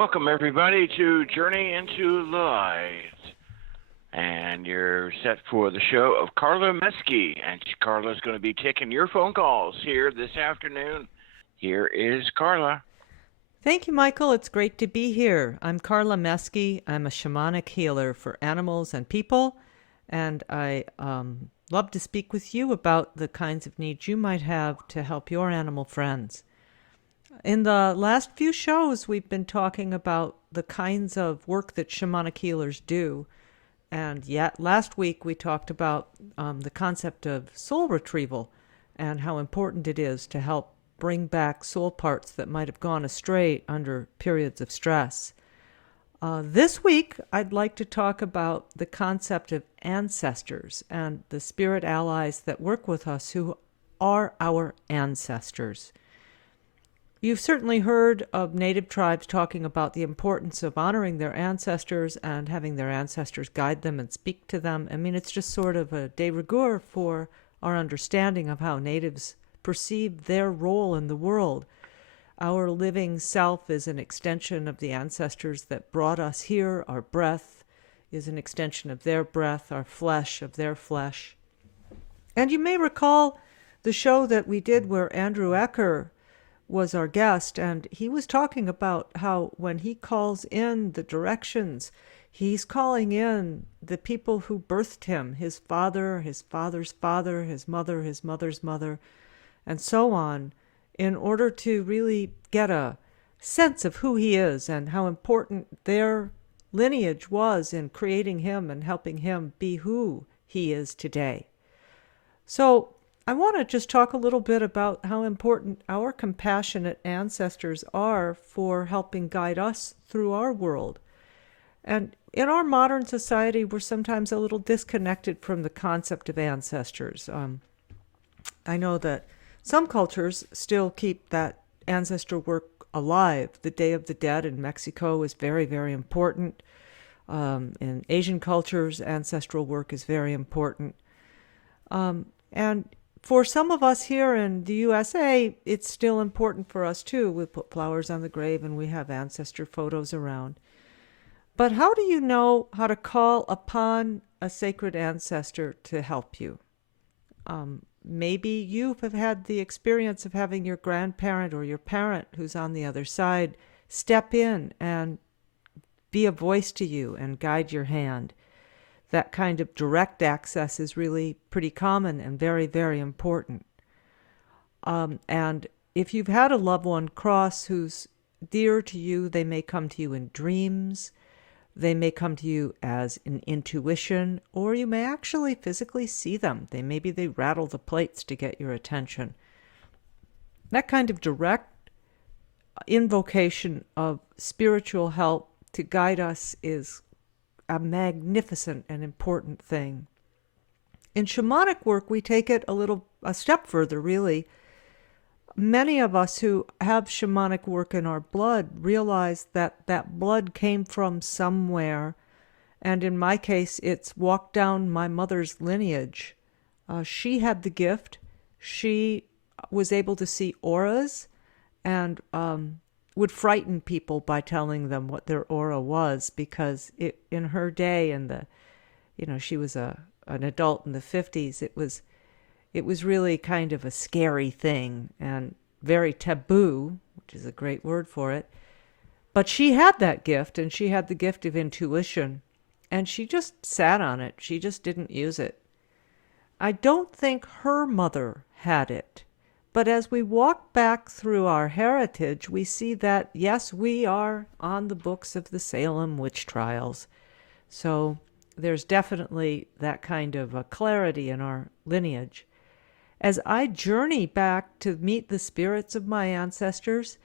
Welcome, everybody, to Journey into the Light. And you're set for the show of Carla Mesky. And Carla's going to be taking your phone calls here this afternoon. Here is Carla. Thank you, Michael. It's great to be here. I'm Carla Mesky. I'm a shamanic healer for animals and people. And I love to speak with you about the kinds of needs you might have to help your animal friends. In the last few shows, we've been talking about the kinds of work that shamanic healers do. And yet, last week we talked about the concept of soul retrieval and how important it is to help bring back soul parts that might have gone astray under periods of stress. This week, I'd like to talk about the concept of ancestors and the spirit allies that work with us who are our ancestors. You've certainly heard of native tribes talking about the importance of honoring their ancestors and having their ancestors guide them and speak to them. I mean, it's just sort of a de rigueur for our understanding of how natives perceive their role in the world. Our living self is an extension of the ancestors that brought us here. Our breath is an extension of their breath, our flesh of their flesh. And you may recall the show that we did where Andrew Ecker was our guest, and he was talking about how when he calls in the directions, he's calling in the people who birthed him, his father, his father's father, his mother's mother, and so on, in order to really get a sense of who he is and how important their lineage was in creating him and helping him be who he is today. So I want to just talk a little bit about how important our compassionate ancestors are for helping guide us through our world. And in our modern society, we're sometimes a little disconnected from the concept of ancestors. I know that some cultures still keep that ancestor work alive. The Day of the Dead in Mexico is very, very important. In Asian cultures, ancestral work is very important. And for some of us here in the USA, it's still important for us too. We put flowers on the grave and we have ancestor photos around. But how do you know how to call upon a sacred ancestor to help you? Maybe you have had the experience of having your grandparent or your parent who's on the other side step in and be a voice to you and guide your hand. That kind of direct access is really pretty common and very, very important. And if you've had a loved one cross who's dear to you, they may come to you in dreams, they may come to you as an intuition, or you may actually physically see them. Maybe they rattle the plates to get your attention. That kind of direct invocation of spiritual help to guide us is a magnificent and important thing. In shamanic work, we take it a step further, really. Many of us who have shamanic work in our blood realize that that blood came from somewhere, and in my case, it's walked down my mother's lineage. She had the gift. She was able to see auras and would frighten people by telling them what their aura was, because in her day, she was an adult in the 50s, it was really kind of a scary thing and very taboo, which is a great word for it. But she had that gift, and she had the gift of intuition, and she just sat on it. She just didn't use it. I don't think her mother had it. But as we walk back through our heritage, we see that, yes, we are on the books of the Salem witch trials. So there's definitely that kind of a clarity in our lineage. As I journey back to meet the spirits of my ancestors,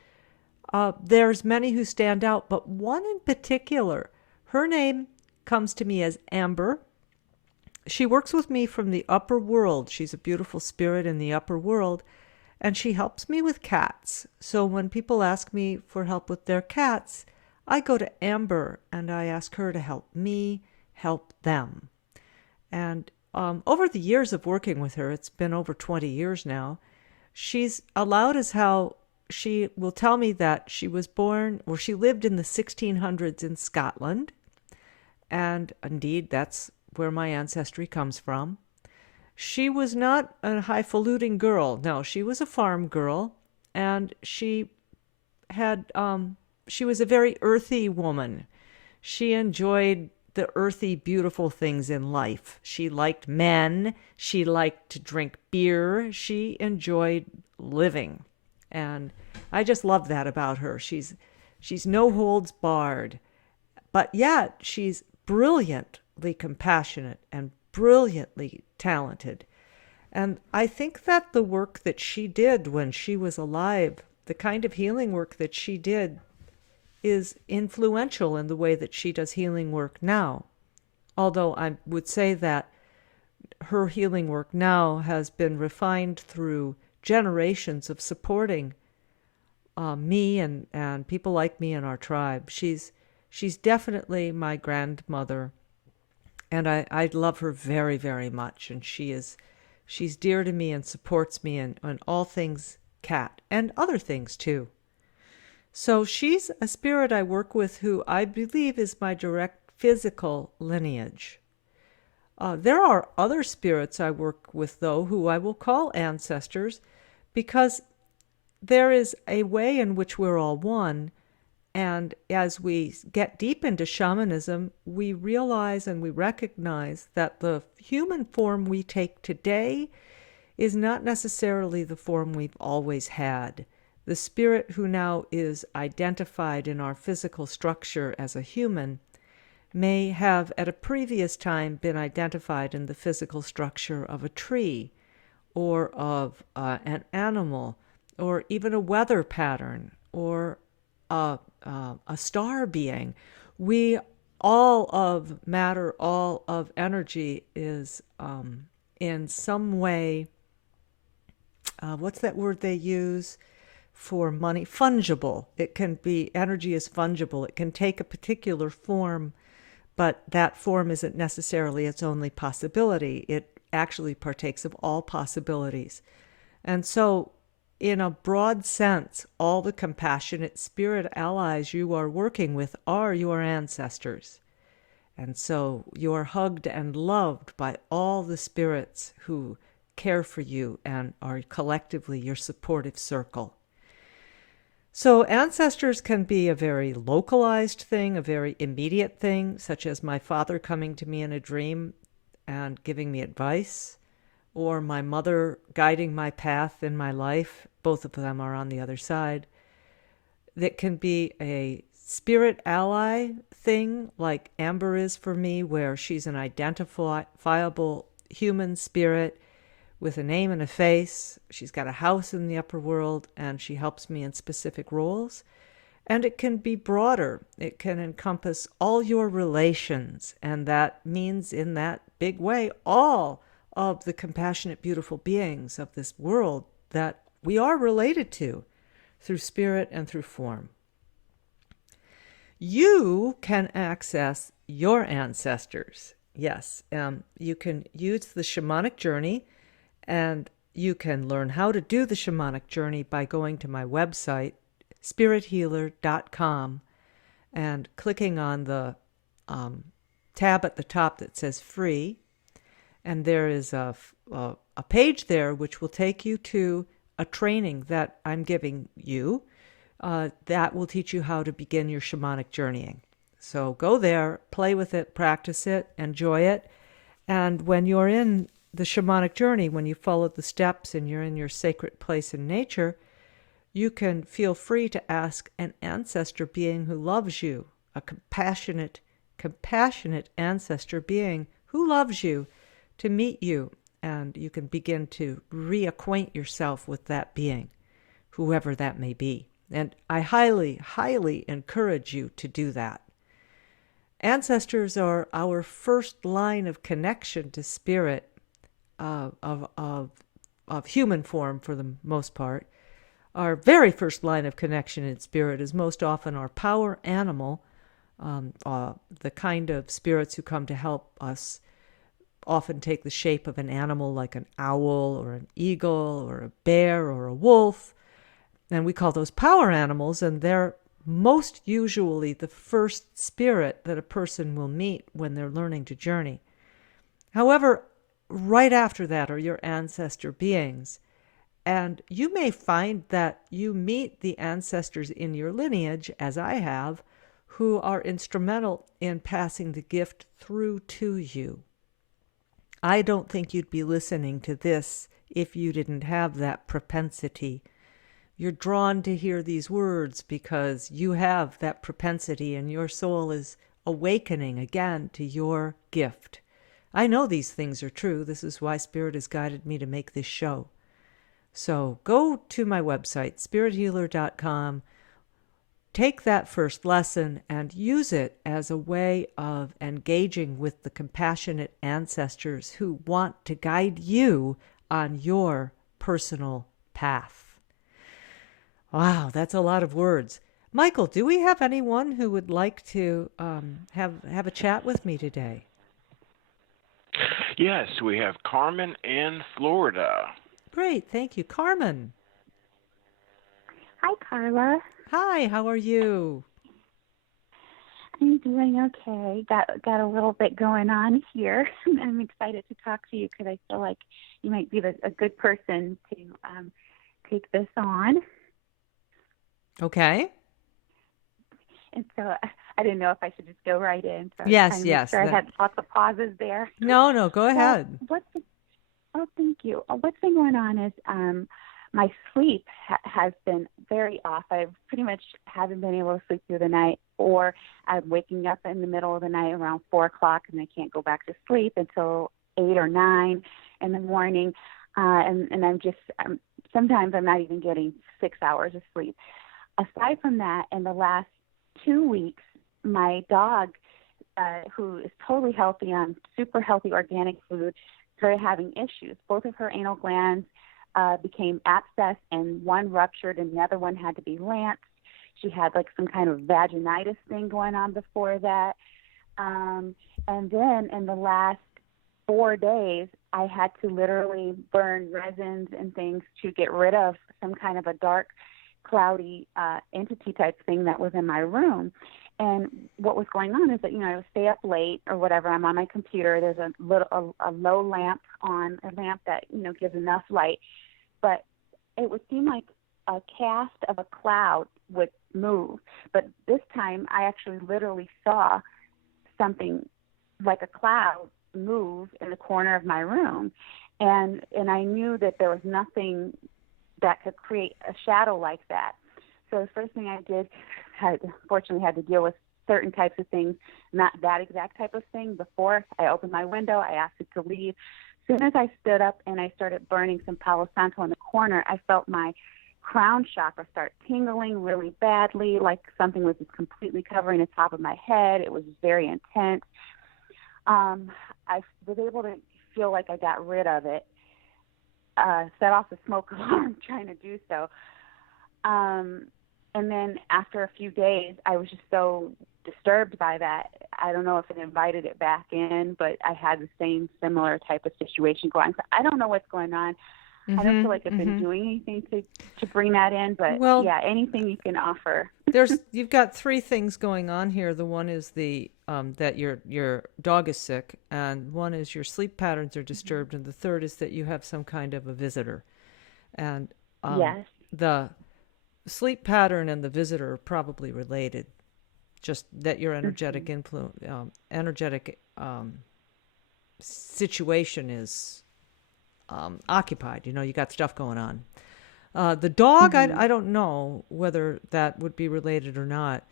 there's many who stand out, but one in particular, her name comes to me as Amber. She works with me from the upper world. She's a beautiful spirit in the upper world. And she helps me with cats. So when people ask me for help with their cats, I go to Amber and I ask her to help me help them. And over the years of working with her, it's been over 20 years now, she's allowed us how she will tell me that she was born, or she lived in the 1600s in Scotland. And indeed, that's where my ancestry comes from. She was not a highfalutin girl. No, she was a farm girl, and she was a very earthy woman. She enjoyed the earthy, beautiful things in life. She liked men. She liked to drink beer. She enjoyed living. And I just love that about her. She's no holds barred, but yet she's brilliantly compassionate and brilliantly talented. And I think that the work that she did when she was alive, the kind of healing work that she did, is influential in the way that she does healing work now. Although I would say that her healing work now has been refined through generations of supporting me and people like me in our tribe. She's definitely my grandmother, and I love her very, very much. And she's dear to me and supports me in all things cat and other things too. So she's a spirit I work with who I believe is my direct physical lineage. There are other spirits I work with, though, who I will call ancestors, because there is a way in which we're all one. And as we get deep into shamanism, we realize and we recognize that the human form we take today is not necessarily the form we've always had. The spirit who now is identified in our physical structure as a human may have at a previous time been identified in the physical structure of a tree or of an animal or even a weather pattern or a star being. We, all of matter, all of energy is in some way, what's that word they use for money? Fungible. It can be, energy is fungible. It can take a particular form, but that form isn't necessarily its only possibility. It actually partakes of all possibilities. And so, in a broad sense, all the compassionate spirit allies you are working with are your ancestors. And so you are hugged and loved by all the spirits who care for you and are collectively your supportive circle. So ancestors can be a very localized thing, a very immediate thing, such as my father coming to me in a dream and giving me advice, or my mother guiding my path in my life. Both of them are on the other side. That can be a spirit ally thing, like Amber is for me, where she's an identifiable human spirit with a name and a face. She's got a house in the upper world, and she helps me in specific roles. And it can be broader. It can encompass all your relations, and that means, in that big way, all of the compassionate, beautiful beings of this world that we are related to through spirit and through form. You can access your ancestors. Yes, you can use the shamanic journey, and you can learn how to do the shamanic journey by going to my website, Spirithealer.com, and clicking on the tab at the top that says free. And there is a page there which will take you to a training that I'm giving you that will teach you how to begin your shamanic journeying. So go there, play with it, practice it, enjoy it. And when you're in the shamanic journey, when you follow the steps and you're in your sacred place in nature, you can feel free to ask an ancestor being who loves you, a compassionate ancestor being who loves you, to meet you, and you can begin to reacquaint yourself with that being, whoever that may be. And I highly, highly encourage you to do that. Ancestors are our first line of connection to spirit of human form for the most part. Our very first line of connection in spirit is most often our power animal, the kind of spirits who come to help us often take the shape of an animal like an owl or an eagle or a bear or a wolf. And we call those power animals, and they're most usually the first spirit that a person will meet when they're learning to journey. However, right after that are your ancestor beings. And you may find that you meet the ancestors in your lineage, as I have, who are instrumental in passing the gift through to you. I don't think you'd be listening to this if you didn't have that propensity. You're drawn to hear these words because you have that propensity and your soul is awakening again to your gift. I know these things are true. This is why Spirit has guided me to make this show. So go to my website, spirithealer.com, take that first lesson and use it as a way of engaging with the compassionate ancestors who want to guide you on your personal path. Wow, that's a lot of words. Michael, do we have anyone who would like to have a chat with me today? Yes, we have Carmen in Florida. Great, thank you. Carmen. Hi, Carla. Hi, how are you? I'm doing okay. Got a little bit going on here. I'm excited to talk to you because I feel like you might be a good person to take this on. Okay. And so I didn't know if I should just go right in. So Yes. I had lots of pauses there. No, go ahead. Thank you. What's been going on is my sleep has been very off. I pretty much haven't been able to sleep through the night, or I'm waking up in the middle of the night around 4 o'clock and I can't go back to sleep until 8 or 9 in the morning. And sometimes I'm not even getting 6 hours of sleep. Aside from that, in the last 2 weeks, my dog, who is totally healthy on super healthy organic food, started having issues. Both of her anal glands became abscessed, and one ruptured and the other one had to be lanced. She had like some kind of vaginitis thing going on before that. And then in the last 4 days, I had to literally burn resins and things to get rid of some kind of a dark, cloudy entity type thing that was in my room. And what was going on is that, I would stay up late or whatever. I'm on my computer. There's a low lamp on, a lamp that, gives enough light. But it would seem like a cast of a cloud would move. But this time I actually literally saw something like a cloud move in the corner of my room. And I knew that there was nothing that could create a shadow like that. So the first thing I did, fortunately had to deal with certain types of things, not that exact type of thing. Before I opened my window, I asked it to leave. As soon as I stood up and I started burning some Palo Santo in the corner, I felt my crown chakra start tingling really badly, like something was just completely covering the top of my head. It was very intense. I was able to feel like I got rid of it. Set off the smoke alarm trying to do so. And then after a few days, I was just so disturbed by that. I don't know if it invited it back in, but I had the same similar type of situation going. So I don't know what's going on. I don't feel like I've been doing anything to bring that in, but anything you can offer. You've got 3 things going on here. The one is that your dog is sick, and one is your sleep patterns are disturbed, and the third is that you have some kind of a visitor. And yes, the sleep pattern and the visitor are probably related. Just that your energetic situation is occupied. You got stuff going on. The dog, I don't know whether that would be related or not.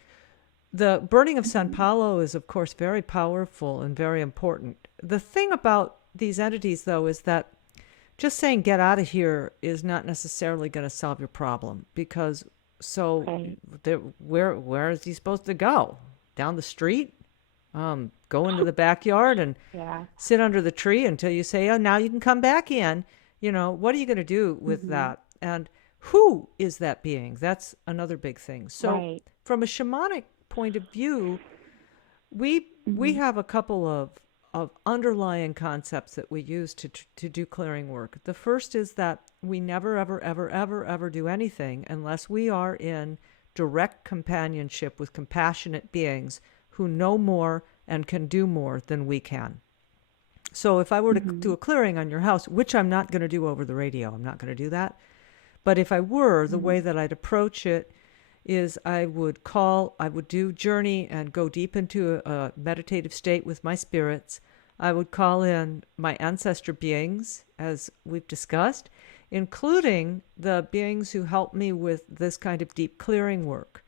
The burning of San Paulo is, of course, very powerful and very important. The thing about these entities, though, is that just saying get out of here is not necessarily going to solve your problem, because where is he supposed to go? Down the street? Go into the backyard and sit under the tree until you say, oh, now you can come back in. What are you going to do with that? And who is that being? That's another big thing. So from a shamanic point of view, we have a couple of underlying concepts that we use to do clearing work. The first is that we never, ever, ever, ever, ever do anything unless we are in direct companionship with compassionate beings who know more and can do more than we can. So if I were to do a clearing on your house, which I'm not going to do over the radio, I'm not going to do that. But if I were, the way that I'd approach it is I would do journey and go deep into a meditative state with my spirits. I would call in my ancestor beings, as we've discussed, including the beings who help me with this kind of deep clearing work.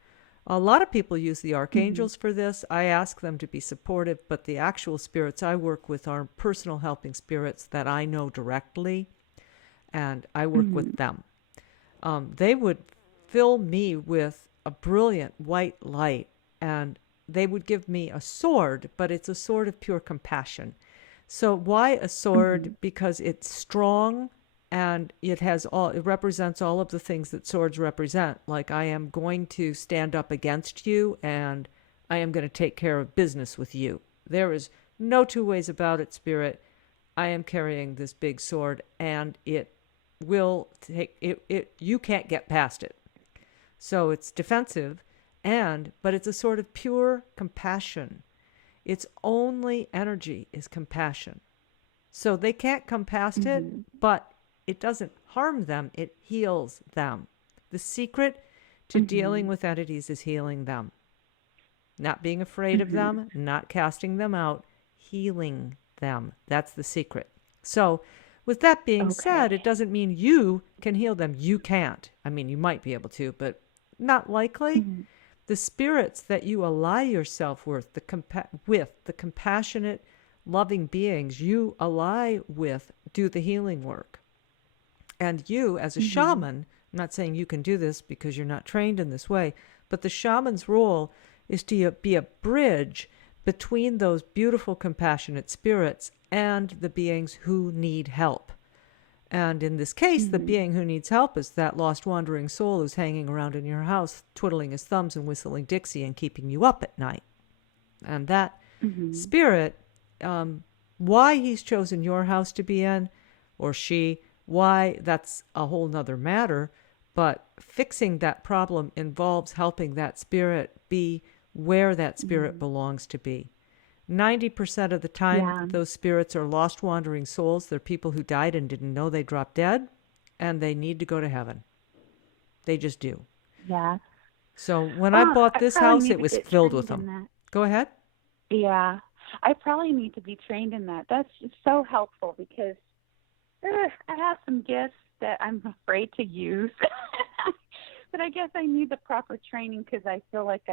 A lot of people use the archangels for this. I ask them to be supportive, but the actual spirits I work with are personal helping spirits that I know directly, and I work with them. They would fill me with a brilliant white light, and they would give me a sword, but it's a sword of pure compassion. So why a sword? Because it's strong, and it represents all of the things that swords represent. Like, I am going to stand up against you, and I am going to take care of business with you. There is no two ways about it, Spirit. I am carrying this big sword, and it will take it. You can't get past it. So it's defensive, but it's a sort of pure compassion. Its only energy is compassion. So they can't come past it, but it doesn't harm them. It heals them. The secret to dealing with entities is healing them. Not being afraid of them, not casting them out, healing them. That's the secret. So with that being said, it doesn't mean you can heal them. You can't. I mean, you might be able to, but not likely. The spirits that you ally yourself with, the compassionate, loving beings you ally with, do the healing work. And you, as a shaman, I'm not saying you can do this because you're not trained in this way, but the shaman's role is to be a bridge between those beautiful, compassionate spirits and the beings who need help. And in this case, the being who needs help is that lost wandering soul who's hanging around in your house, twiddling his thumbs and whistling Dixie and keeping you up at night. And that spirit, why he's chosen your house to be in, or she, why, that's a whole nother matter. But fixing that problem involves helping that spirit be where that spirit belongs to be. 90% of the time, those spirits are lost wandering souls. They're people who died and didn't know they dropped dead, and they need to go to heaven. They just do. Yeah. So when I bought this house, it was filled with them. Go ahead. Yeah. I probably need to be trained in that. That's just so helpful because I have some gifts that I'm afraid to use. But I guess I need the proper training because I feel like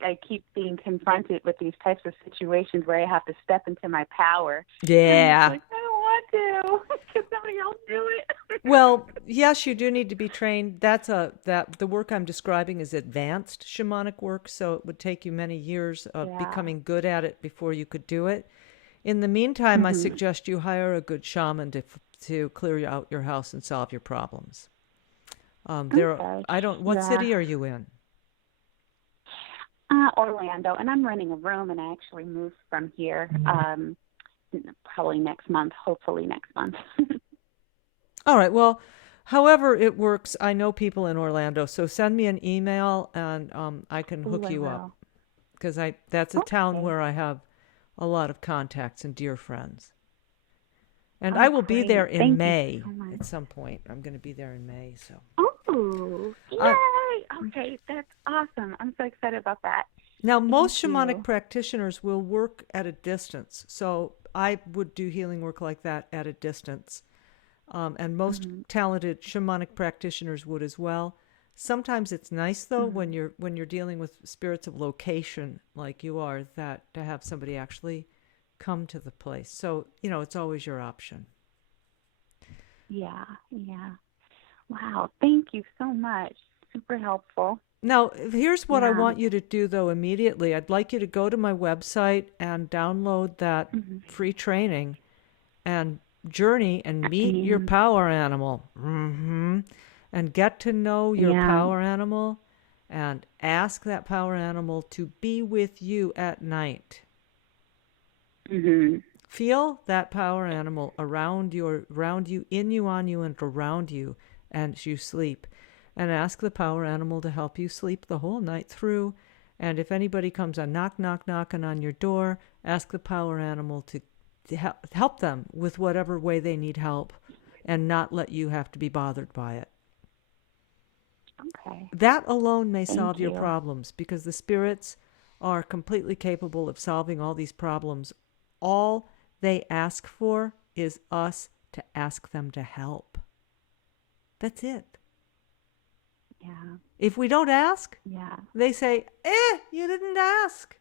I keep being confronted with these types of situations where I have to step into my power. Yeah. Like, I don't want to. Can somebody else do it? Well, yes, you do need to be trained. The work I'm describing is advanced shamanic work, so it would take you many years of becoming good at it before you could do it. In the meantime, I suggest you hire a good shaman to clear out your house and solve your problems. What city are you in? Orlando, and I'm renting a room, and I actually moved from here probably next month, hopefully next month. All right. Well, however it works, I know people in Orlando, so send me an email, and I can hook you up. Because that's a town where I have a lot of contacts and dear friends. And I will be there in May at some point. I'm going to be there in May. So. Oh, yay! Okay, that's awesome. I'm so excited about that. Now, most shamanic practitioners will work at a distance. So I would do healing work like that at a distance. And most talented shamanic practitioners would as well. Sometimes it's nice, though, when you're dealing with spirits of location like you are, that to have somebody actually come to the place. So, it's always your option. Yeah. Wow, thank you so much. Super helpful. Now, here's what I want you to do, though, immediately. I'd like you to go to my website and download that free training and journey and meet your power animal. And get to know your power animal and ask that power animal to be with you at night. Feel that power animal around you, in you, on you, and around you as you sleep. And ask the power animal to help you sleep the whole night through. And if anybody comes on knocking on your door, ask the power animal to help them with whatever way they need help and not let you have to be bothered by it. Okay. That alone may Thank solve your you. problems, because the spirits are completely capable of solving all these problems. All they ask for is us to ask them to help. That's it. Yeah. If we don't ask, Yeah. they say, you didn't ask.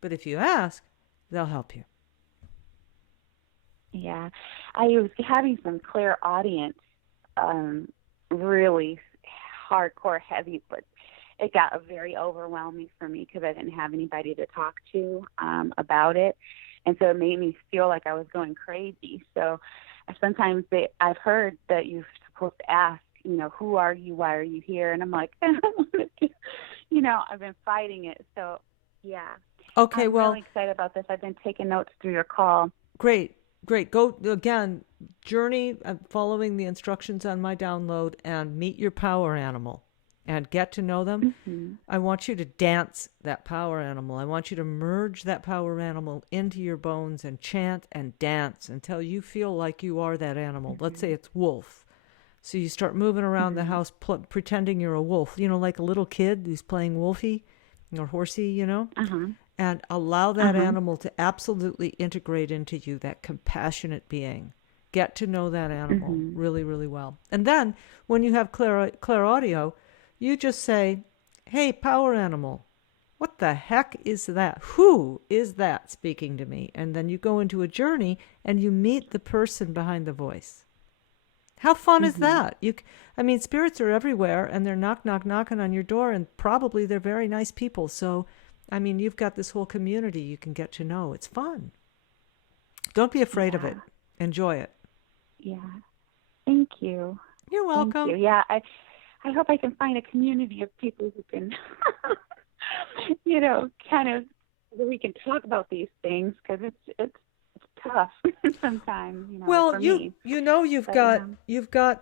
But if you ask, they'll help you. Yeah. I was having some clairaudience, really hardcore heavy, but it got very overwhelming for me because I didn't have anybody to talk to about it. And so it made me feel like I was going crazy. So sometimes I've heard that you're supposed to ask, who are you? Why are you here? And I'm like, I've been fighting it. So, yeah. Okay, I'm well, really excited about this. I've been taking notes through your call. Great. Go again, journey following the instructions on my download and meet your power animal and get to know them. Mm-hmm. I want you to dance that power animal. I want you to merge that power animal into your bones and chant and dance until you feel like you are that animal. Mm-hmm. Let's say it's wolf. So you start moving around the house pretending you're a wolf, like a little kid who's playing wolfie or horsey, Uh-huh. And allow that animal to absolutely integrate into you, that compassionate being. Get to know that animal really, really well. And then when you have clairaudio, you just say, hey, power animal, what the heck is that? Who is that speaking to me? And then you go into a journey and you meet the person behind the voice. How fun is that? Spirits are everywhere, and they're knocking on your door, and probably they're very nice people. So, you've got this whole community you can get to know. It's fun. Don't be afraid of it. Enjoy it. Yeah. Thank you. You're welcome. Thank you. Yeah, I hope I can find a community of people who can, kind of, where we can talk about these things, because it's tough sometimes. Well, for you've me. You've got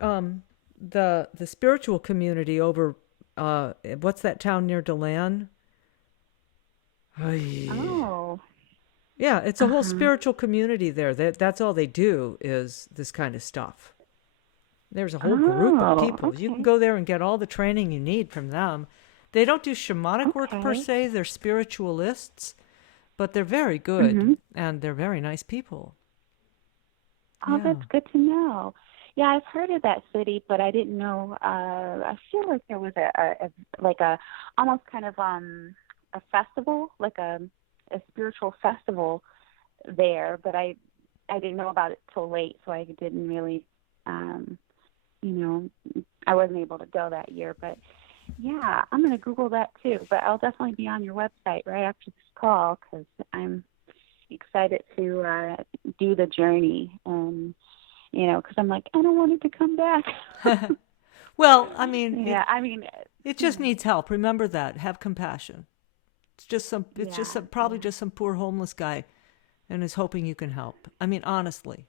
the spiritual community over what's that town near DeLand? Oh. Yeah, it's a whole spiritual community there. That's all they do is this kind of stuff. There's a whole group of people. Okay. You can go there and get all the training you need from them. They don't do shamanic work per se. They're spiritualists, but they're very good and they're very nice people. Oh, that's good to know. Yeah, I've heard of that city, but I didn't know. I feel like there was a almost kind of a festival, like a spiritual festival there, but I didn't know about it till late, so I didn't really, I wasn't able to go that year. But yeah, I'm going to Google that too. But I'll definitely be on your website right after this call, because I'm excited to do the journey, and because I'm like, I don't want it to come back. Well, it just needs help. Remember that. Have compassion. It's just probably just some poor homeless guy, and is hoping you can help. Honestly.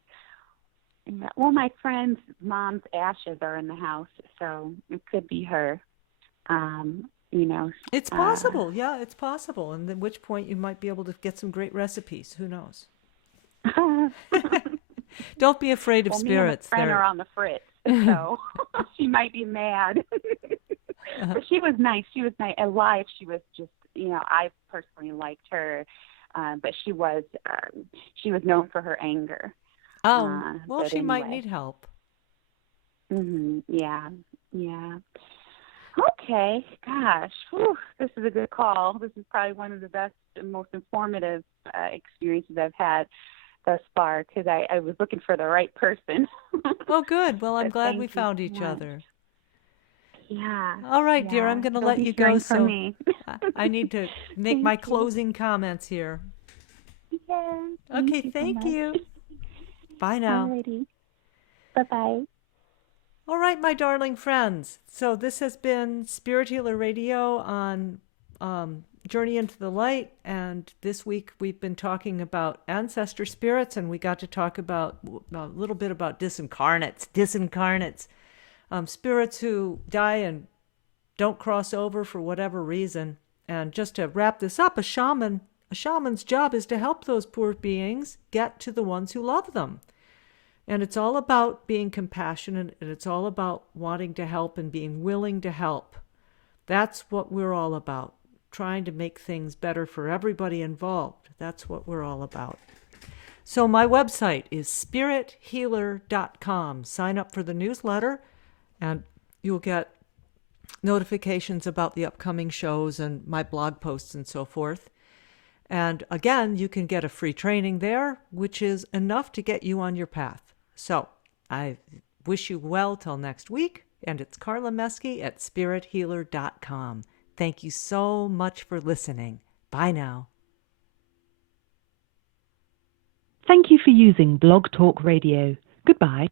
Yeah. Well, my friend's mom's ashes are in the house, so it could be her. It's possible. Yeah, it's possible. And at which point you might be able to get some great recipes. Who knows? Don't be afraid of spirits. Me and a friend are on the fritz, so she might be mad. But she was nice. She was nice. Alive, she was just, I personally liked her, but she was known for her anger. Oh, well, she might need help. Yeah. Okay. Gosh, this is a good call. This is probably one of the best and most informative experiences I've had thus far, because I was looking for the right person. Oh, good. Well, I'm glad we found each other. Yeah. All right, dear, I'm going to let you go. So I need to make my closing comments here. Yeah. Okay, thank you. Bye now. Alrighty. Bye-bye. All right, my darling friends. So this has been Spirithealer Radio on Journey into the Light, and this week we've been talking about ancestor spirits, and we got to talk about a little bit about disincarnates, spirits who die and don't cross over for whatever reason. And just to wrap this up, a shaman's job is to help those poor beings get to the ones who love them. And it's all about being compassionate, and it's all about wanting to help and being willing to help. That's what we're all about, trying to make things better for everybody involved. That's what we're all about. So my website is spirithealer.com. Sign up for the newsletter, and you'll get notifications about the upcoming shows and my blog posts and so forth. And again, you can get a free training there, which is enough to get you on your path. So I wish you well till next week. And it's Carla Meske at spirithealer.com. Thank you so much for listening. Bye now. Thank you for using Blog Talk Radio. Goodbye.